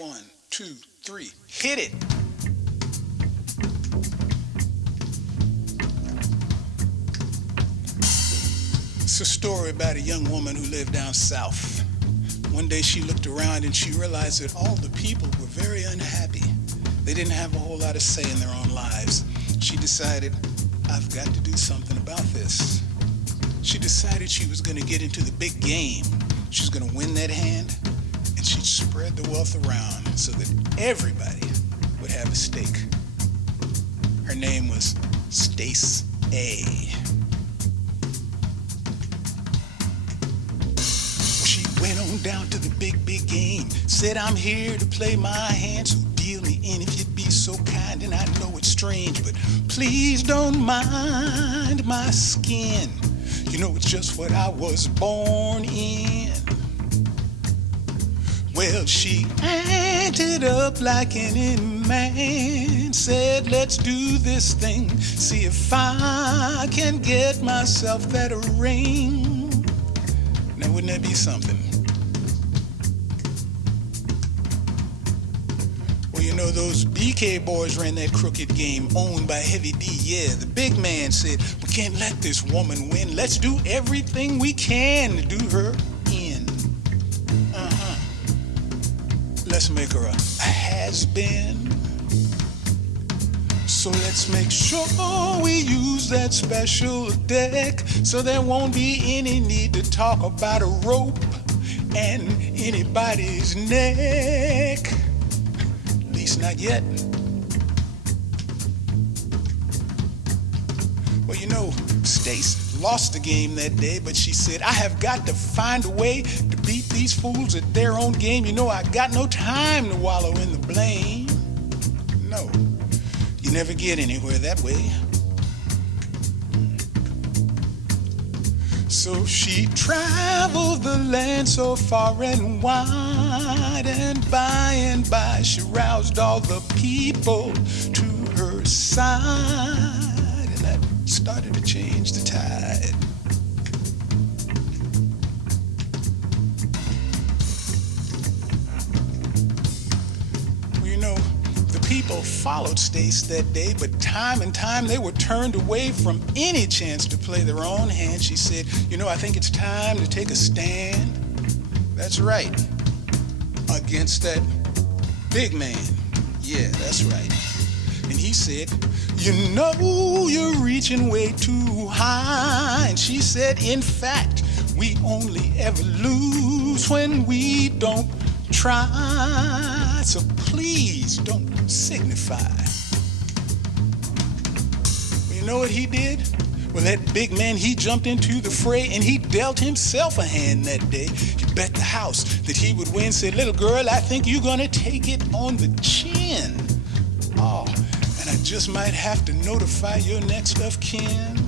1, 2, 3, hit it. It's a story about a young woman who lived down south. One day she looked around and she realized that all the people were very unhappy. They didn't have a whole lot of say in their own lives. She decided, I've got to do something about this. She decided she was going to get into the big game. She was going to win that hand, and she'd spread the wealth around so that everybody would have a stake. Her name was Stacey A. She went on down to the big game, said, I'm here to play my hand, so deal me in if you'd be so kind. And I know it's strange, but please don't mind my skin. You know, it's just what I was born in. Well, she acted up like any man, said, let's do this thing, see if I can get myself that ring. Now, wouldn't that be something? Well, you know, those BK boys ran that crooked game owned by Heavy D. Yeah, the big man said, we can't let this woman win. Let's do everything we can to do her in. Let's make her a has-been. So let's make sure we use that special deck so there won't be any need to talk about a rope and anybody's neck. At least not yet. Well, you know, Stace lost the game that day, but she said, I have got to find a way to beat these fools at their own game. You know, I got no time to wallow in the blame. No, you never get anywhere that way. So she traveled the land so far and wide, and by she roused all the people to her side, and that started to change the tide. Well, you know, the people followed Stace that day, but time and time they were turned away from any chance to play their own hand. She said, you know, I think it's time to take a stand. That's right. Against that big man. Yeah, that's right. And he said, you know you're reaching way too high. And she said, in fact, we only ever lose when we don't try. So please don't signify. Well, you know what he did? Well, that big man, he jumped into the fray and he dealt himself a hand that day. He bet the house that he would win. Said, little girl, I think you're gonna take it on the chin. Oh, and I just might have to notify your next of kin.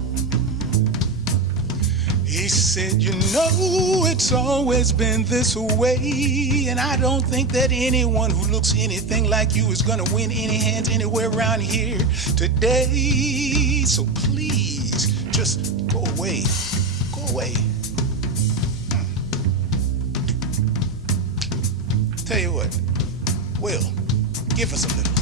He said, you know, it's always been this way, and I don't think that anyone who looks anything like you is gonna win any hands anywhere around here today. So please, just go away. Go away. Tell you what, Will, give us a little.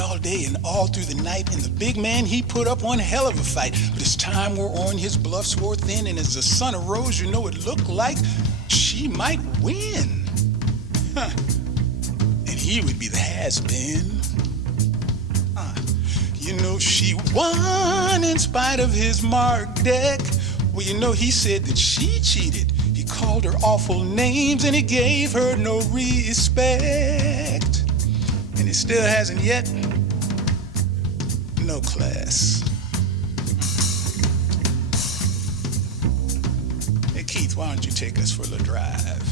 All day and all through the night, and the big man, he put up one hell of a fight. But as time wore on, his bluffs wore thin, and as the sun arose, you know, it looked like she might win. And he would be the has-been. You know, she won in spite of his marked deck. Well, you know, he said that she cheated. He called her awful names and he gave her no respect. And he still hasn't yet. No class. Hey Keith, why don't you take us for a little drive?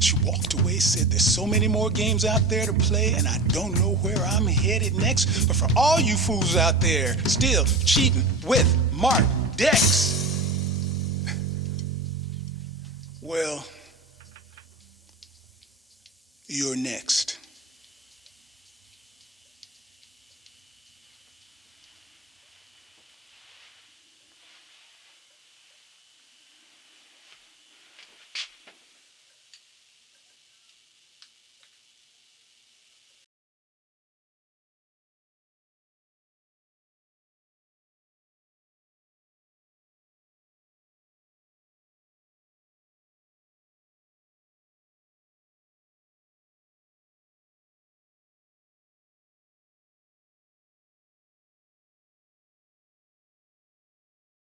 She walked away, said there's so many more games out there to play and I don't know where I'm headed next. But for all you fools out there still cheating with Mark Dex, well, you're next.